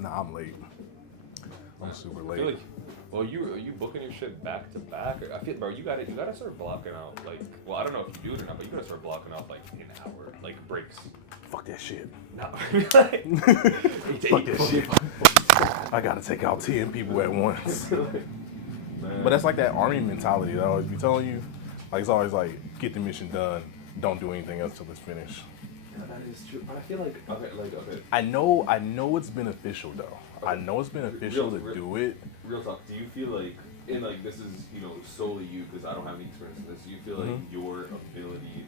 Nah, I'm late. I'm super late. I feel like, well, are you booking your shit back to back? I feel, bro, you gotta start blocking out like, well, I don't know if you do it or not, but you gotta start blocking out like an hour, like breaks. Fuck that shit. No, Fuck that shit. I gotta take out 10 people at once. But that's like that army mentality that I always be telling you. Like it's always like, get the mission done. Don't do anything else till it's finished. Yeah, that is true. But I feel like okay. I know it's beneficial though. Okay. I know it's beneficial to do it. Real talk. Do you feel like, and like this is solely you because I don't have any experience in this. Do you feel like your ability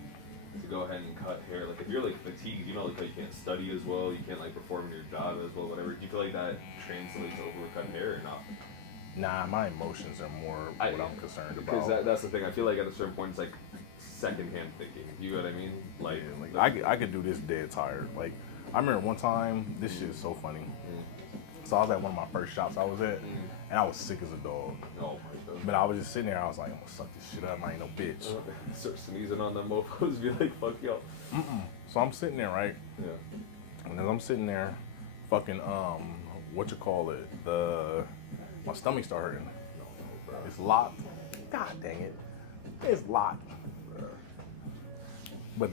to go ahead and cut hair, like if you're like fatigued, like how you can't study as well, you can't like perform in your job as well, whatever. Do you feel like that translates over cut hair or not? Nah, my emotions are more what I'm concerned about. Because that's the thing. I feel like at a certain point it's like secondhand thinking. You know what I mean? Like I could do this dead tired. Like I remember one time, this shit is so funny. So I was at one of my first shops I was at, and I was sick as a dog. Oh my god. But I was just sitting there, I was like, I'm gonna suck this shit up, I ain't no bitch. Start sneezing on them mofos, be like, fuck y'all. So I'm sitting there, right? Yeah. And as I'm sitting there, fucking, my stomach started hurting. It's locked. God dang it. It's locked. But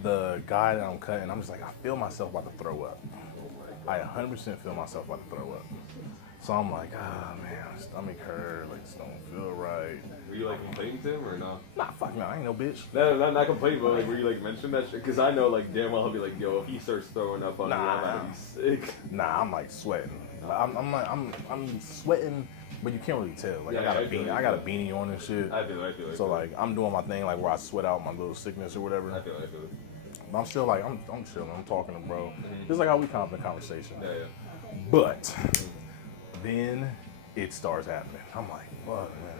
the guy that I'm cutting, I'm just like, I feel myself about to throw up. I 100% feel myself about to throw up. So I'm like, man, my stomach hurt, like, this don't feel right. Were you like complaining to him or no? Nah, fuck no, I ain't no bitch. No, not complaining, but like, were you like mentioning that shit? Because I know like damn well he'll be like, yo, if he starts throwing up on me, I'm gonna be sick. Nah, I'm like sweating. I'm sweating, but you can't really tell. Like Yeah, I got a beanie on and shit. I feel it. So like I'm doing my thing, like where I sweat out my little sickness or whatever. I feel it. But I'm still like I'm chilling. I'm talking to bro. Just like how we come up in conversation. Yeah. But then it starts happening. I'm like, fuck, man.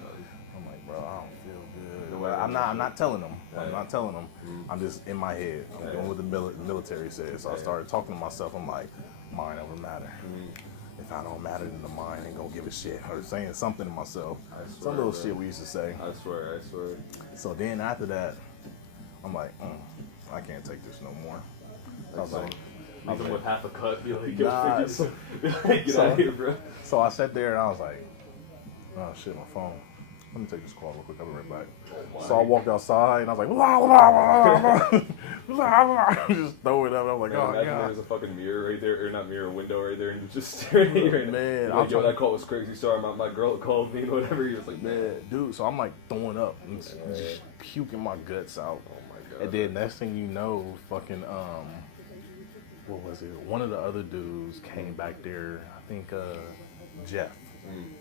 I'm like, bro, I don't feel good. But I'm not telling them. I'm not telling them. I'm just in my head. I'm doing what the military says. So I started talking to myself. I'm like, mind over matter. If I don't matter, then the mind ain't gonna give a shit. Or saying something to myself. Some little shit we used to say. I swear. So then after that, I'm like, I can't take this no more. I was like, even with half a cut, be like, nah, get out of here, bro. So I sat there and I was like, oh shit, my phone. Let me take this call real quick. I'll be right back. So I walked outside and I was like, blah, blah, blah, blah, blah. Just throw it up. I'm like, oh, imagine God. there's a fucking mirror right there, or not mirror, window right there, and you're just staring at you. Man, like, yo, that call was crazy. Sorry, my girl called me, whatever. He was like, man, dude. So I'm like throwing up and just puking my guts out. Oh my god. And then next thing you know, fucking what was it? One of the other dudes came back there. I think Jeff.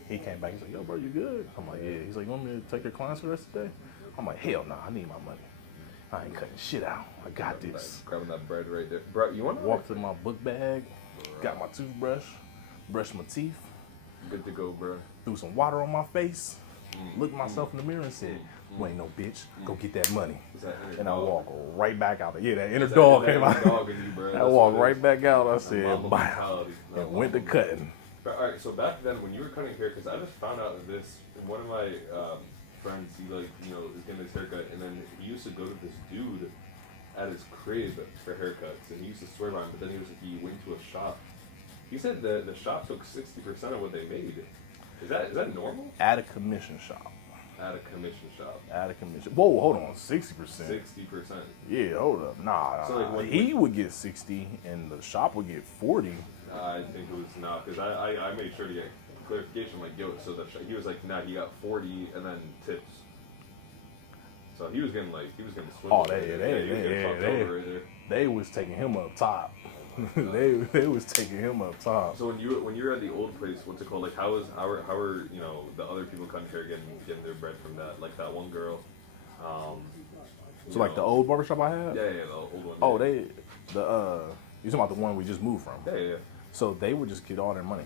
He came back. He's like, yo, bro, you good? I'm like, yeah. He's like, you want me to take your clients for the rest of the day? I'm like, hell no, I need my money. I ain't cutting shit out. I got this. Grabbing that bread right there. Bro, you want to walk to my book bag, got my toothbrush, brushed my teeth. Good to go, bro. Threw some water on my face, looked myself in the mirror and said, you ain't no bitch, go get that money. And I walk right back out. Yeah, that inner dog came out. I walked right back out. I said, bye. And went to cutting. All right, so back then when you were cutting hair, because I just found out this, one of my friends, he is getting his haircut, and then he used to go to this dude at his crib for haircuts, and he used to swear by him, but then he went to a shop. He said that the shop took 60% of what they made. Is that normal? At a commission shop. At a commission shop. At a commission. Whoa, hold on, 60%. 60%. Yeah, hold up. Nah, so like he would get 60, and the shop would get 40. I think it was not, because I made sure to get clarification, like, yo, so he was like, nah, he got 40 and then tips. So he was getting swindled. Oh, they was taking him up top. they was taking him up top. So when you were at the old place, what's it called? Like, how are the other people cutting hair getting their bread from that? Like that one girl. So like the old barbershop I had? Yeah, the old one. Oh, you talking about the one we just moved from? Yeah. So they would just get all their money.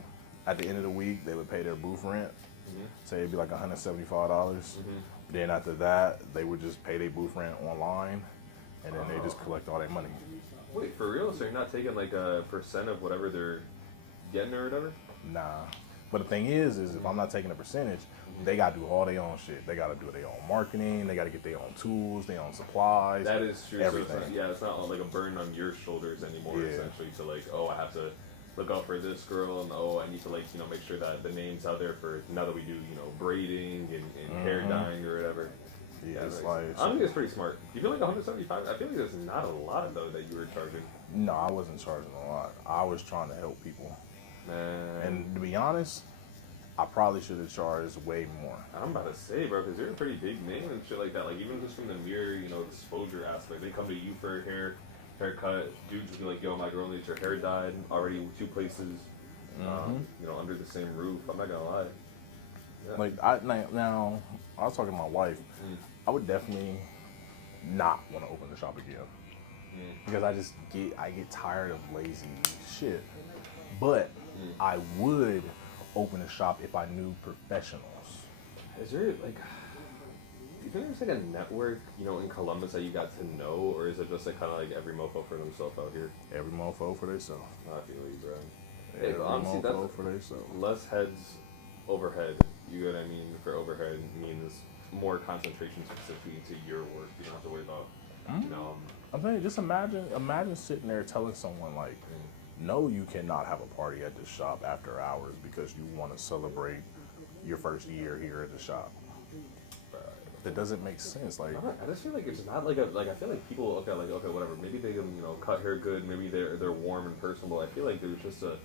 At the end of the week, they would pay their booth rent. Say it'd be like $175. Then after that, they would just pay their booth rent online, and then they just collect all their money. Wait, for real? So you're not taking like a percent of whatever they're getting or whatever? Nah. But the thing is if I'm not taking a percentage, they got to do all their own shit. They got to do their own marketing. They got to get their own tools, their own supplies. That is true. Everything. So it's not like a burden on your shoulders anymore, essentially, to like, oh, I have to look out for this girl, and oh, I need to like, make sure that the name's out there for now that we do, braiding and hair dyeing or whatever. Yeah, it's like... I think it's pretty smart. You feel like 175? I feel like there's not a lot, though, that you were charging. No, I wasn't charging a lot. I was trying to help people. And to be honest, I probably should have charged way more. I'm about to say, bro, because you're a pretty big name and shit like that. Like, even just from the mere, exposure aspect, they come to you for a haircut. Dudes will be like, yo, my girl needs her hair dyed. Already 2 places, under the same roof. I'm not gonna lie. Yeah. Now, I was talking to my wife. I would definitely not want to open the shop again. Because I get tired of lazy shit. But I would open a shop if I knew professionals. Is there do you think there's like a network, in Columbus that you got to know, or is it just like kind of like every mofo for themselves out here? Every mofo for themselves. I feel you, bro. Every Hey, honestly, mofo for themselves. Less heads overhead. You know what I mean? For overhead means more concentration specifically into your work. You don't have to worry about, I'm saying, just imagine sitting there telling someone like, no, you cannot have a party at this shop after hours because you want to celebrate your first year here at the shop. That doesn't make sense. Like, I just feel like it's not I feel like people okay, whatever. Maybe they can cut hair good. Maybe they're warm and personable. I feel like there's just a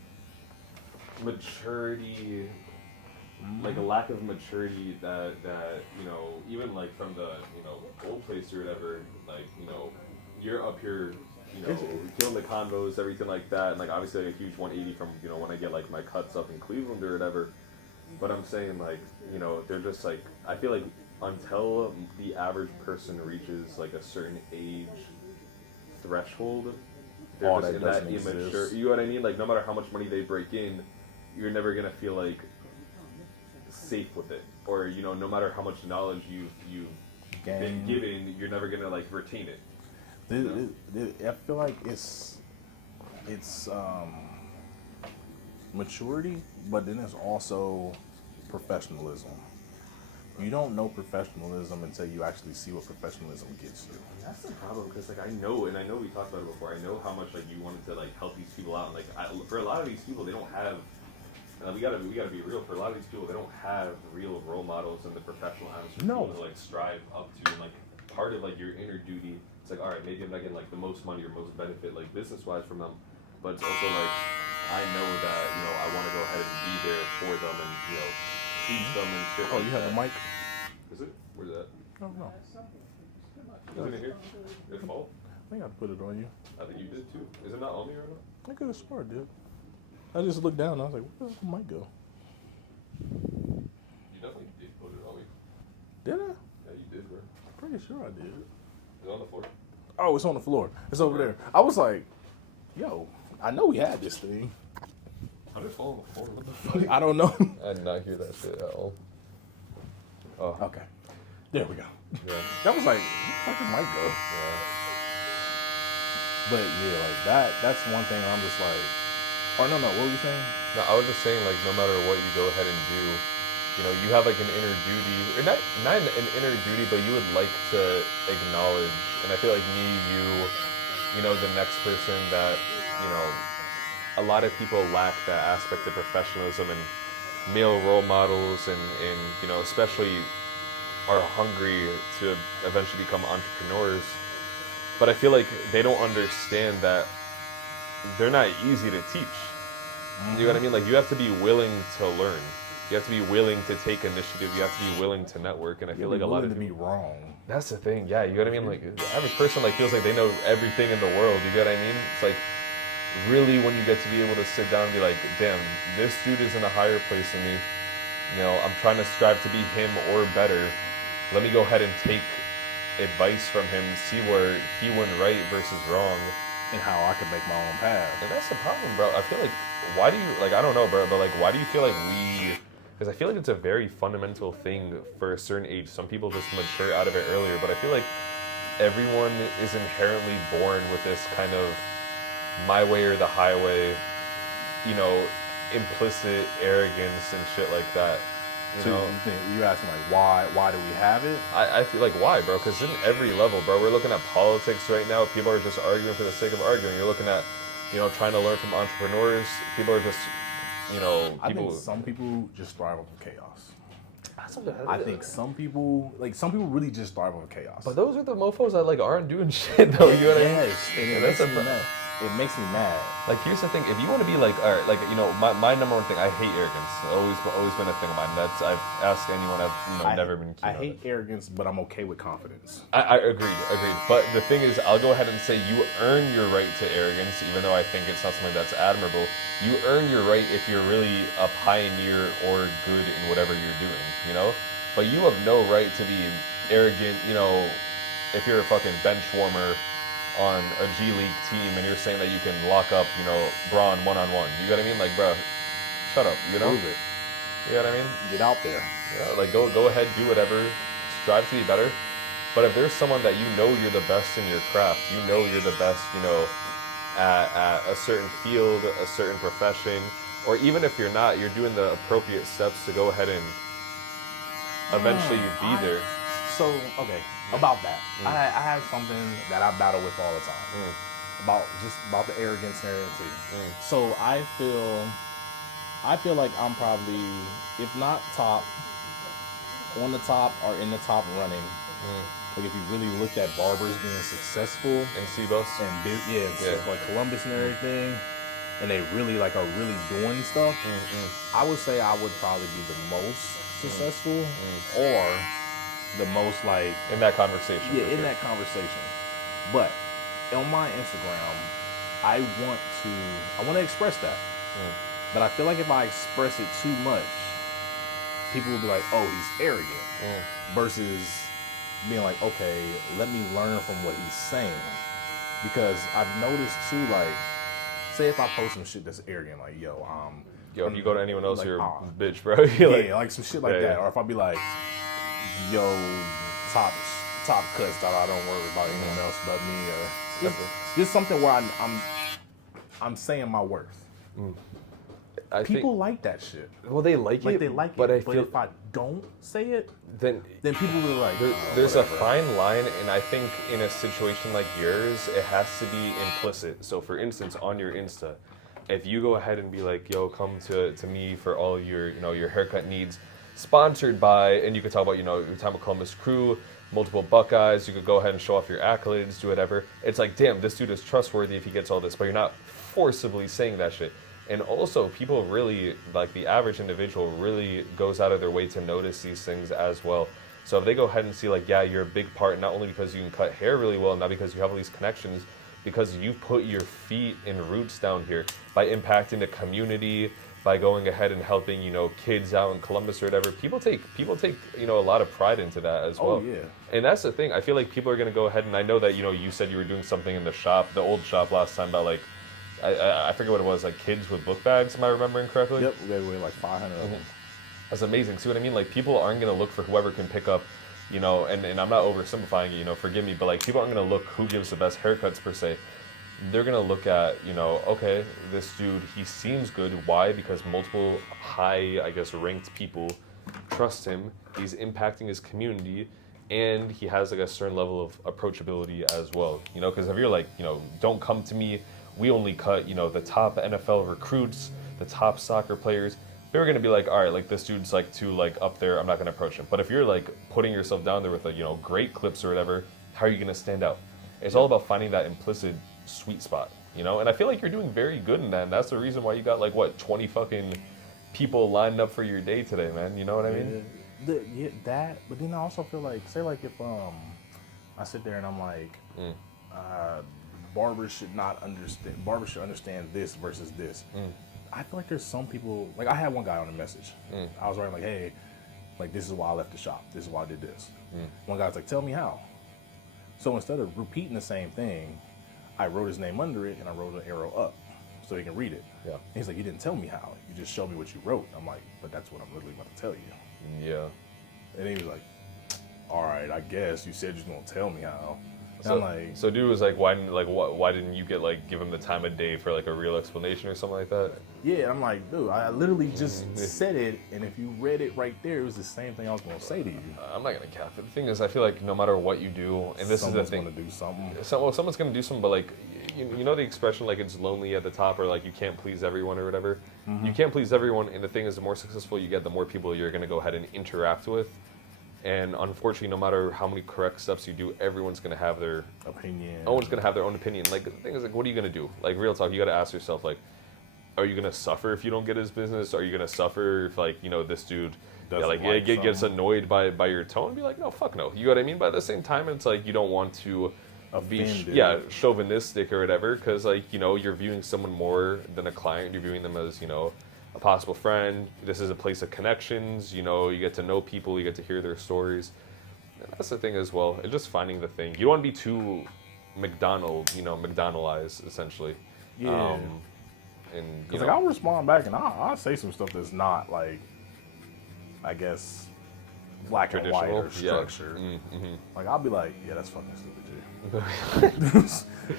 maturity, like a lack of maturity that even like from the old place or whatever. Like you're up here. Killing the convos, everything like that, and like obviously like a huge 180 from when I get like my cuts up in Cleveland or whatever. But I'm saying like they're just like, I feel like until the average person reaches like a certain age threshold, they're just in that immature. You know what I mean? Like no matter how much money they break in, you're never gonna feel like safe with it, or no matter how much knowledge you've been given, you're never gonna like retain it. I feel like it's maturity, but then it's also professionalism. You don't know professionalism until you actually see what professionalism gets you. That's the problem, because like I know we talked about it before. I know how much like you wanted to like help these people out. And, like for a lot of these people, they don't have. We gotta be real. For a lot of these people, they don't have real role models in the professional atmosphere to like strive up to. And like part of like your inner duty. It's like, all right, maybe I'm not getting like the most money or most benefit like business-wise from them, but it's also like I know that I want to go ahead and be there for them and teach them and shit. Oh, you have a mic? Is it? Where's that? Oh no. Is it in here? Did it fall? I think I put it on you. I think you did too. Is it not on me right now? I could have sworn I did. I just looked down and I was like, where did the mic go? You definitely did put it on me. Did I? Yeah, you did, bro. Pretty sure I did. Is it on the floor? Oh, it's on the floor. It's over there. I was like, yo, I know we had this thing. How did it fall on the floor? What the fuck? I don't know. I did not hear that shit at all. Oh. Okay. There we go. Yeah. That was like, where the mic go? Yeah. But yeah, like that's one thing I'm just like, or no, what were you saying? No, I was just saying like no matter what you go ahead and do, you have like an inner duty, or not an inner duty, but you would like to acknowledge, and I feel like me, the next person that, a lot of people lack that aspect of professionalism and male role models and especially are hungry to eventually become entrepreneurs. But I feel like they don't understand that they're not easy to teach. You know what I mean? Like you have to be willing to learn. You have to be willing to take initiative. You have to be willing to network. And I feel like a lot of people, to be wrong. That's the thing. Yeah, you know what I mean? Like the average person like feels like they know everything in the world. You get what I mean? It's like really when you get to be able to sit down and be like, damn, this dude is in a higher place than me. I'm trying to strive to be him or better. Let me go ahead and take advice from him, see where he went right versus wrong, and how I could make my own path. And that's the problem, bro. I feel like, why do you, like, I don't know, bro, but like, why do you feel like because I feel like it's a very fundamental thing for a certain age. Some people just mature out of it earlier, but I feel like everyone is inherently born with this kind of my way or the highway, implicit arrogance and shit like that. So you asking like why do we have it? I feel like why, bro? Because in every level, bro, we're looking at politics right now. People are just arguing for the sake of arguing. You're looking at, trying to learn from entrepreneurs. People are just, I think some people just thrive off of chaos. I think some people really just thrive off of chaos. But those are the mofos that like aren't doing shit though. You know what I mean? Yes, it makes me mad. Like here's the thing: if you want to be like, all right, like my number one thing, I hate arrogance. Always been a thing of mine. That's I've asked anyone. I've never been. I hate arrogance, but I'm okay with confidence. I agreed. But the thing is, I'll go ahead and say you earn your right to arrogance, even though I think it's not something that's admirable. You earn your right if you're really a pioneer or good in whatever you're doing, But you have no right to be arrogant, if you're a fucking bench warmer on a G League team and you're saying that you can lock up, Braun one-on-one. You know what I mean? Like, bro, shut up, Prove it. You know what I mean? Get out there. Yeah, like, go ahead, do whatever. Strive to be better. But if there's someone that you're the best in your craft, you're the best, at a certain field, a certain profession, or even if you're not, you're doing the appropriate steps to go ahead and eventually be there. So, okay, about that. I have something that I battle with all the time. About the arrogance and everything too. So I feel like I'm probably, if not top, on the top or in the top running. Like if you really looked at barbers being successful and CBUS and like Columbus and everything, and they really are really doing stuff. I would say I would probably be the most successful or the most like in that conversation. Yeah, in that conversation. But on my Instagram, I want to express that. But I feel like if I express it too much, people will be like, "Oh, he's arrogant," versus being like, "Okay, let me learn from what he's saying." Because I've noticed too, like, say if I post some shit that's arrogant, like, "Yo, if you go to anyone else, like, you're a bitch, bro." like some shit like that. Or if I be like, "Yo, top cuts that I don't worry about anyone else but me," or just something where I'm saying my worth. People like that shit. Well, they like it. They like but it. I but feel if I don't say it, then people will like. There's a fine line, and I think in a situation like yours, it has to be implicit. So, for instance, on your Insta, if you go ahead and be like, "Yo, come to me for all your your haircut needs," sponsored by, and you could talk about your time with Columbus Crew, multiple Buckeyes. You could go ahead and show off your accolades, do whatever. It's like, damn, this dude is trustworthy if he gets all this, but you're not forcibly saying that shit. And also, people really, like the average individual really goes out of their way to notice these things as well. So if they go ahead and see like, yeah, you're a big part, not only because you can cut hair really well, not because you have all these connections, because you put your feet and roots down here by impacting the community, by going ahead and helping, kids out in Columbus or whatever. People take, a lot of pride into that as well. Oh, yeah. And that's the thing. I feel like people are going to go ahead, and I know that, you said you were doing something in the shop, the old shop last time about like, I forget what it was, like kids with book bags, am I remembering correctly? Yep, we weigh like 500 of them. That's amazing. See what I mean? Like, people aren't going to look for whoever can pick up, and I'm not oversimplifying it, forgive me, but like, people aren't going to look who gives the best haircuts per se. They're going to look at, okay, this dude, he seems good. Why? Because multiple high, I guess, ranked people trust him. He's impacting his community, and he has like a certain level of approachability as well. Because if you're like, don't come to me, we only cut, the top NFL recruits, the top soccer players. They're going to be like, all right, like this dude's like too like up there, I'm not going to approach him. But if you're like putting yourself down there with a, great clips or whatever, how are you going to stand out? It's all about finding that implicit sweet spot, And I feel like you're doing very good in that. And that's the reason why you got like, 20 fucking people lined up for your day today, man. You know what I mean? That, but then I also feel like, say like if I sit there and I'm like, barbers should understand this versus this. I feel like there's some people, like I had one guy on a message. I was writing like, hey, like this is why I left the shop. This is why I did this. One guy's like, tell me how. So instead of repeating the same thing, I wrote his name under it and I wrote an arrow up so he can read it. Yeah. And he's like, you didn't tell me how. You just showed me what you wrote. I'm like, but that's what I'm literally about to tell you. Yeah. And he was like, all right, I guess you said you're going to tell me how. I'm like, so dude was like, why didn't you get like give him the time of day for like a real explanation or something like that? yeah, I'm like, dude, I literally just said it, and if you read it right there, it was the same thing I was gonna say to you. I'm not gonna cap it. The thing is, I feel like no matter what you do, and this Someone's is the thing, gonna do something. Someone's gonna do something, but like, you know the expression like it's lonely at the top, or like you can't please everyone or whatever. You can't please everyone, and the thing is, the more successful you get, the more people you're gonna go ahead and interact with. And unfortunately, no matter how many correct steps you do, everyone's gonna have their Opinion. Everyone's gonna have their own opinion. Like the thing is, like, what are you gonna do? Like real talk, you gotta ask yourself, like, are you gonna suffer if you don't get his business? Are you gonna suffer if like this dude gets annoyed by your tone? Be like, no, fuck no. You know what I mean? But at the same time, it's like you don't want to be chauvinistic or whatever, because like you're viewing someone more than a client. You're viewing them as a possible friend. This is a place of connections. You get to know people. You get to hear their stories. And that's the thing as well. It's just finding the thing. You don't want to be too McDonaldized essentially. Yeah. And because like I'll respond back and I'll say some stuff that's not like, I guess, black and white or structured. Yeah. Like I'll be like, yeah, that's fucking stupid, G.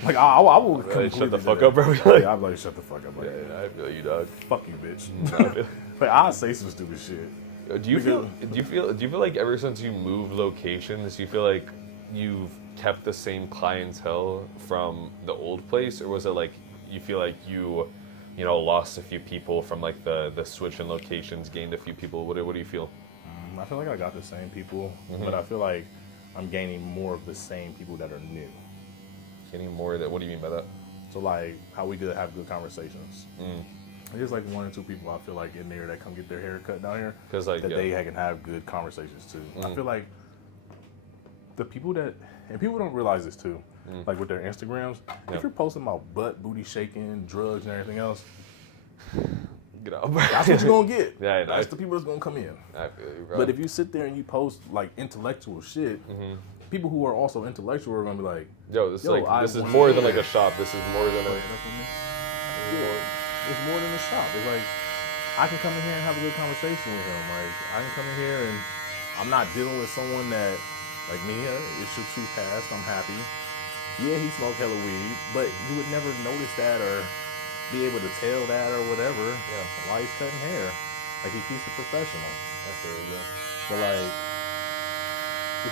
Like I will shut the fuck up, bro. Like, yeah, I'll be like, shut the fuck up. Like, yeah, I feel you, dog. Fuck you, bitch. Like I'll say some stupid shit. Do you feel like ever since you moved locations, you feel like you've kept the same clientele from the old place, or was it like you feel like you lost a few people from like the switch in locations, gained a few people? What do you feel? I feel like I got the same people, but I feel like I'm gaining more of the same people that are new. Gaining more that? What do you mean by that? So like how we did have good conversations. There's like 1 or 2 people I feel like in there that come get their hair cut down here, like, that they can have good conversations too. I feel like the people that, and people don't realize this too, like with their Instagrams, if you're posting about butt, booty shaking, drugs, and everything else, get out. That's what you're gonna get. Yeah, that's the people that's gonna come in. I feel you, bro. But if you sit there and you post like intellectual shit, people who are also intellectual are gonna be like, "Yo, this is more than like a shop. This is more than a." It's more than a shop. It's like I can come in here and have a good conversation with him. Like I can come in here and I'm not dealing with someone that like me. It's your tooth passed. I'm happy. Yeah, he smoked hella weed, but you would never notice that or be able to tell that or whatever. Yeah, why he's cutting hair. Like he keeps it professional. That's it, bro. But like,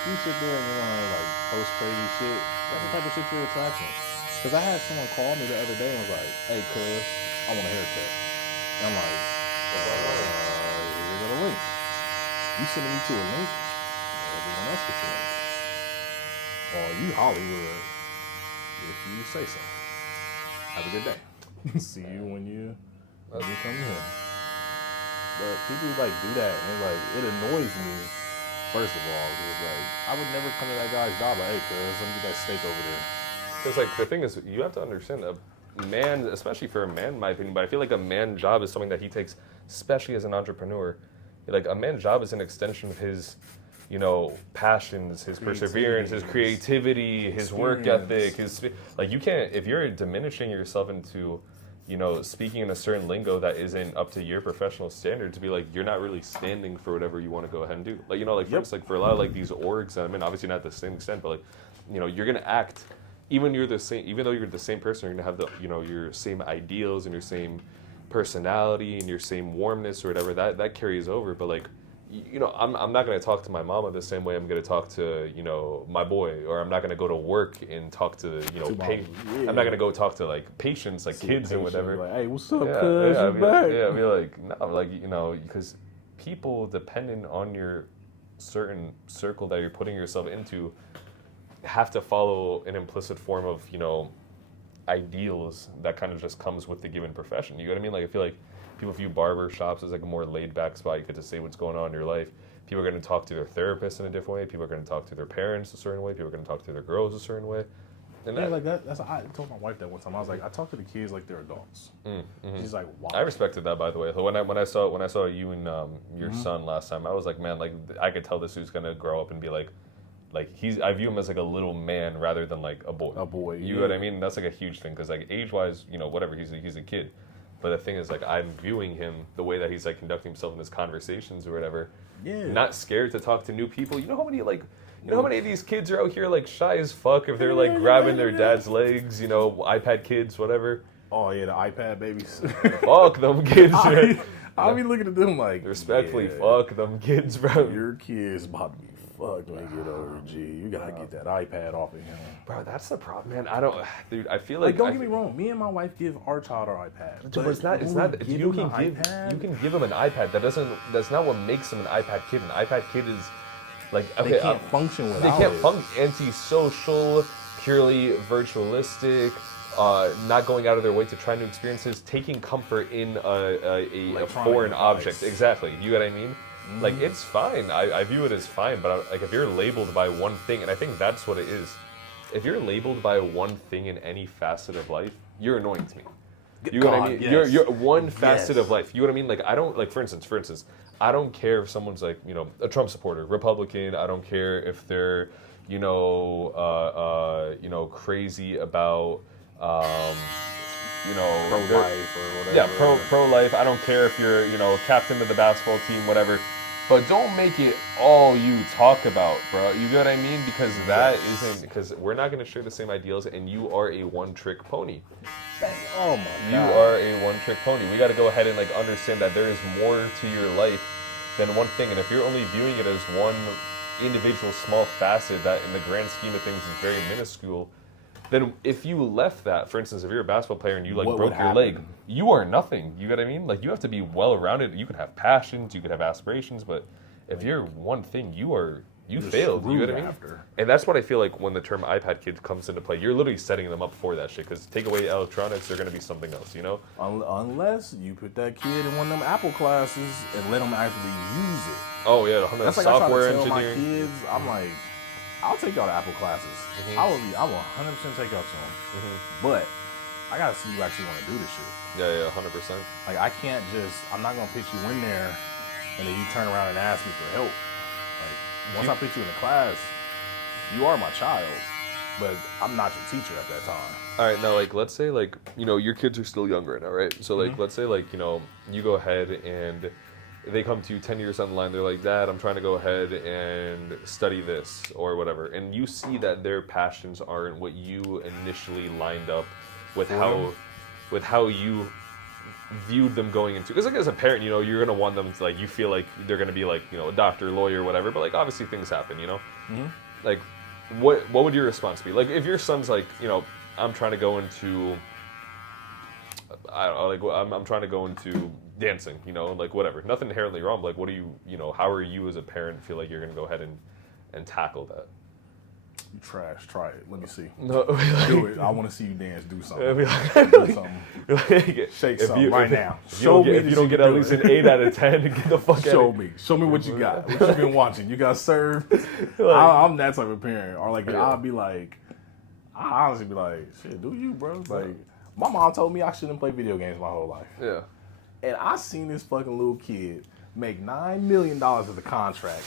if you sit there and you want to like post crazy shit, that's the type of shit you're attracting. Because I had someone call me the other day and was like, "Hey, cuz, I want a haircut." And I'm like, "Here's a link. You sending me to a link? Everyone else gets a link. Or you Hollywood, if you say so. Have a good day. See you when you come in." But people like do that, and like it annoys me. First of all, because like I would never come to that guy's job like, "Hey, cuz, let me get that steak over there." Because like the thing is, you have to understand a man, especially for a man, in my opinion. But I feel like a man's job is something that he takes, especially as an entrepreneur. Like a man's job is an extension of his, passions, his perseverance, his creativity, his work ethic. Like you can't, if you're diminishing yourself into, speaking in a certain lingo that isn't up to your professional standards, to be like, you're not really standing for whatever you want to go ahead and do. Like, for instance, like for a lot of like these orgs, I mean, obviously not to the same extent, but like, you're gonna act, even though you're the same person, you're gonna have the, your same ideals and your same personality and your same warmness or whatever, that carries over. But like, I'm not going to talk to my mama the same way I'm going to talk to, my boy, or I'm not going to go to work and talk to, I'm not going to go talk to like patients, like kids and whatever. Like, "Hey, what's up, cuz? You back?" Yeah, I'd be like, no, like, because people, depending on your certain circle that you're putting yourself into, have to follow an implicit form of, ideals that kind of just comes with the given profession. You know what I mean? Like, I feel like people view barber shops as like a more laid back spot. You get to say what's going on in your life. People are going to talk to their therapist in a different way. People are going to talk to their parents a certain way. People are going to talk to their girls a certain way. And yeah, I told my wife that one time. I was like, I talk to the kids like they're adults. She's like, "Wow." I respected that, by the way. So when I saw you and your son last time, I was like, man, like I could tell this dude's going to grow up and be like I view him as like a little man rather than like a boy. A boy. You know what I mean? That's like a huge thing because like age-wise, whatever, he's a kid. But the thing is, like, I'm viewing him the way that he's like conducting himself in his conversations or whatever. Yeah. Not scared to talk to new people. You know how many how many of these kids are out here like shy as fuck if they're like grabbing their dad's legs, you know, iPad kids, whatever. Oh yeah, the iPad babies. Fuck them kids. I'll be looking at them like Respectfully, fuck them kids, bro. Your kid's about to be fucked when you get over. G, you gotta get that iPad off of him. Bro, that's the problem, man. Dude, I feel like don't get me wrong. Me and my wife give our child our iPad. But it's not. You can give him an iPad. That's not what makes him an iPad kid. An iPad kid is like okay. They can't function without it. They can't function. Antisocial, purely virtualistic. Not going out of their way to try new experiences, taking comfort in a foreign object. Exactly. You get what I mean? Mm-hmm. Like, it's fine. I view it as fine, but like if you're labeled by one thing, and I think that's what it is. If you're labeled by one thing in any facet of life, you're annoying to me. You know what I mean? Yes. You're one facet of life. You know what I mean? Like, I don't, like, for instance, I don't care if someone's like, you know, a Trump supporter, Republican. I don't care if they're, crazy about, pro-life or whatever. Yeah, pro-life. I don't care if you're, captain of the basketball team, whatever. But don't make it all you talk about, bro. You get what I mean? Because because we're not going to share the same ideals, and you are a one-trick pony. Oh my God. You are a one-trick pony. We got to go ahead and like understand that there is more to your life than one thing. And if you're only viewing it as one individual small facet that in the grand scheme of things is very minuscule, then if you left that, for instance, if you're a basketball player and you like broke your leg, you are nothing. You get what I mean? Like, you have to be well-rounded. You can have passions, you can have aspirations, but if you're one thing, you failed. You get what I mean? And that's what I feel like when the term iPad kid comes into play. You're literally setting them up for that shit, because take away electronics, they're going to be something else, you know? Unless you put that kid in one of them Apple classes and let them actually use it. Oh yeah, that's like software I try to tell engineering. my kids, I'm like, I'll take y'all to Apple classes. Mm-hmm. I will 100% take y'all to them. Mm-hmm. But I gotta see you actually want to do this shit. Yeah, 100%. Like, I'm not gonna pitch you in there and then you turn around and ask me for help. Like, once I put you in the class, you are my child, but I'm not your teacher at that time. All right, now, like, let's say, like, your kids are still young right now, right? So, like, let's say, like, you go ahead and they come to you 10 years down the line, they're like, Dad, I'm trying to go ahead and study this or whatever. And you see that their passions aren't what you initially lined up with how you viewed them going into. Because like as a parent, you're going to want them to, like, you feel like they're going to be like, a doctor, lawyer, whatever. But like obviously things happen, Mm-hmm. Like what would your response be? Like if your son's like, I'm trying to go into, I don't know, like I'm trying to go into dancing, like whatever. Nothing inherently wrong. But like, what do you, how are you as a parent feel like you're going to go ahead and tackle that? You trash. Try it. Let me see. No, do it. I want to see you dance. Do something. Do something. Shake something right now. Show me. If you don't get at least an 8 out of 10, get the fuck out. Show me. Show me what you got. What you been watching. You got served. I'm that type of parent. Or like, I'll be like, I honestly be like, shit, do you, bro? Like, my mom told me I shouldn't play video games my whole life. Yeah. And I seen this fucking little kid make $9 million as a contract.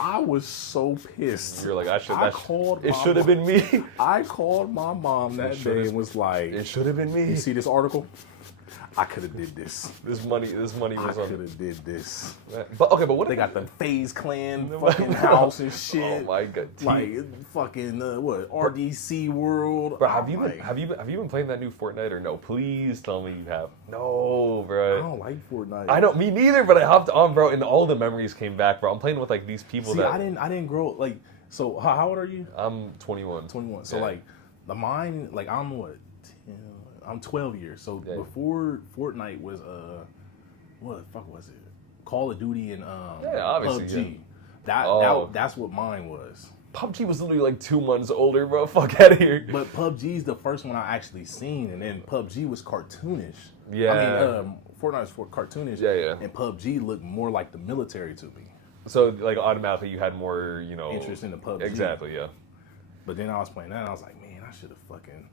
I was so pissed. You're like, it should have been me. I called my mom that day and was like, it should have been me. You see this article? I could have did this. This money was on. I could have did this. But what they got the FaZe Clan fucking house and shit. Oh my God. Like fucking RDC World. Bro, have you been playing that new Fortnite or no? Please tell me you have. No, bro. I don't like Fortnite. I don't. Me neither. But I hopped on, bro, and all the memories came back, bro. I'm playing with like these people. I didn't grow like. So how old are you? I'm 21. 21. So like the mine, like I'm what? I'm 12 years. So before Fortnite was what the fuck was it? Call of Duty and obviously, PUBG. That's what mine was. PUBG was literally like 2 months older, bro. Fuck out of here. But PUBG's the first one I actually seen, and then PUBG was cartoonish. Yeah. I mean, Fortnite was cartoonish. Yeah. And PUBG looked more like the military to me. So like automatically you had more, interest in the PUBG. Exactly, yeah. But then I was playing that, and I was like, man, I should have fucking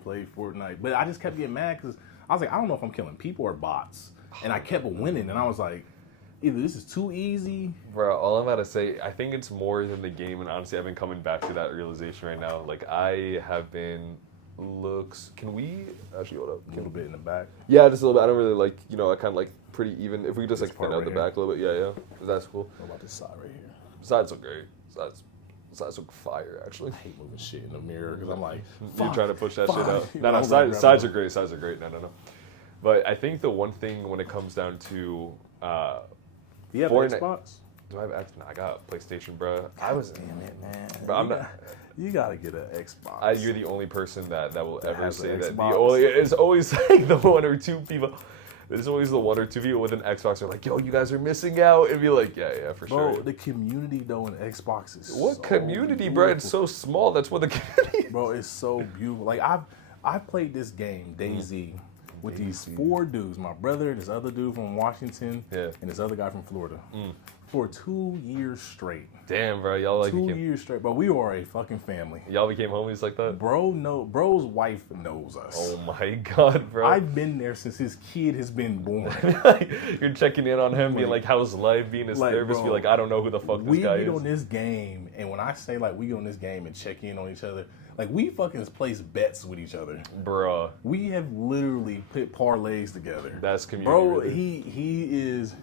played Fortnite. But I just kept getting mad because I was like, I don't know if I'm killing people or bots. And I kept winning, and I was like, either this is too easy. Bro, all I'm about to say, I think it's more than the game, and honestly, I've been coming back to that realization right now. Like, I have been looks. Can we actually hold up? A little bit in the back. Yeah, just a little bit. I don't really like. I kind of like pretty even. If we could just This like thin part out the right back a little bit. Yeah. That's cool. What about this side right here? Sides look great. Sides look fire actually. I hate moving shit in the mirror because I'm like, You're trying to push that shit out. You No, know, sides are great. Sides are great. No. But I think the one thing when it comes down to Do you have Fortnite- Xbox? do I have no, I got a PlayStation, bro. I was Damn it, man. But I'm not. You gotta get an Xbox. You're the only person that will ever has say an that. Xbox. It's always like the one or two people. There's always the one or two people with an Xbox are like, yo, you guys are missing out, and be like, yeah, for Bro, sure. the community though in Xbox is What so community, bro? It's so small. That's what the community. Bro, it's so beautiful. Like I've played this game, DayZ, with these 4 dudes. My brother, this other dude from Washington, and this other guy from Florida. For 2 years straight. Damn, bro, y'all like 2 years straight. But we are a fucking family. y'all became homies like that. Bro's wife knows us. Oh my god, bro! I've been there since his kid has been born. You're checking in on him, being like, "How's life?" Being his Like, therapist, bro, be like, "I don't know who the fuck this guy We is." get on this game, and when I say like we get on this game and check in on each other, like we fucking place bets with each other. Bruh, We have literally put parlays together. that's community. Bro, right there. he is.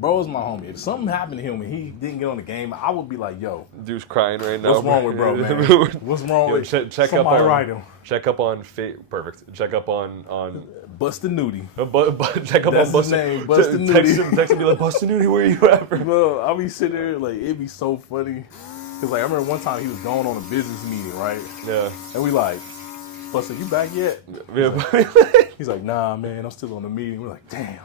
Bro's my homie. If something happened to him and he didn't get on the game, I would be like, yo, Dude's crying right now. what's wrong with bro, man? What's wrong Yo, with check somebody up on write him. Check up on perfect. Check up on Bust the nudie. check up That's on his name, Bustin' Text Nudie. him, be like, Bustin' Nudie, where you at, bro? Bro, I'll be sitting there, like, it'd be so funny. Because, like, I remember one time he was going on a business meeting, right? Yeah. And we like, Buster, you back yet? Yeah. He's like, nah, man, I'm still on the meeting. We're like, damn.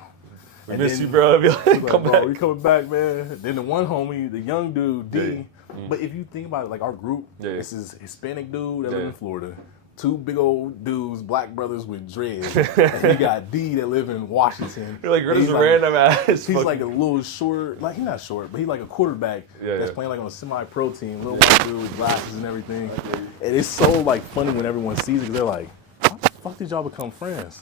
We And miss then- you, bro. I'd be He's like, like, come bro, back. we coming back, man. Then the one homie, the young dude, D. Yeah. But if you think about it, like our group, Yeah. this is Hispanic dude that Yeah. live in Florida, 2 big old dudes, black brothers with dreads, and you got D that live in Washington. You're like, And this random ass. He's fucking- like a little short, like he's not short, but he's like a quarterback that's playing like on a semi-pro team, little white dude with glasses and everything. And it's so like funny when everyone sees it because they're like, how the fuck did y'all become friends?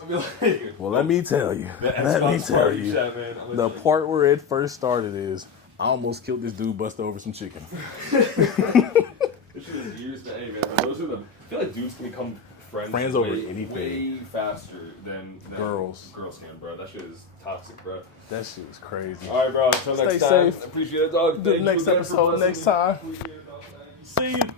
Well, let me tell you. The part where it first started is I almost killed this dude Buster over some chicken. This shit is years to hey man. Those are the. I feel like dudes can become friends over way, anything. way faster than Girls. Girls can, bro. That shit is toxic, bro. That shit was crazy. All right, bro. Until Stay next time. safe. Appreciate it, dog. The Thank you next again for episode blessing next me. time. Appreciate it, dog. Thank you. See you.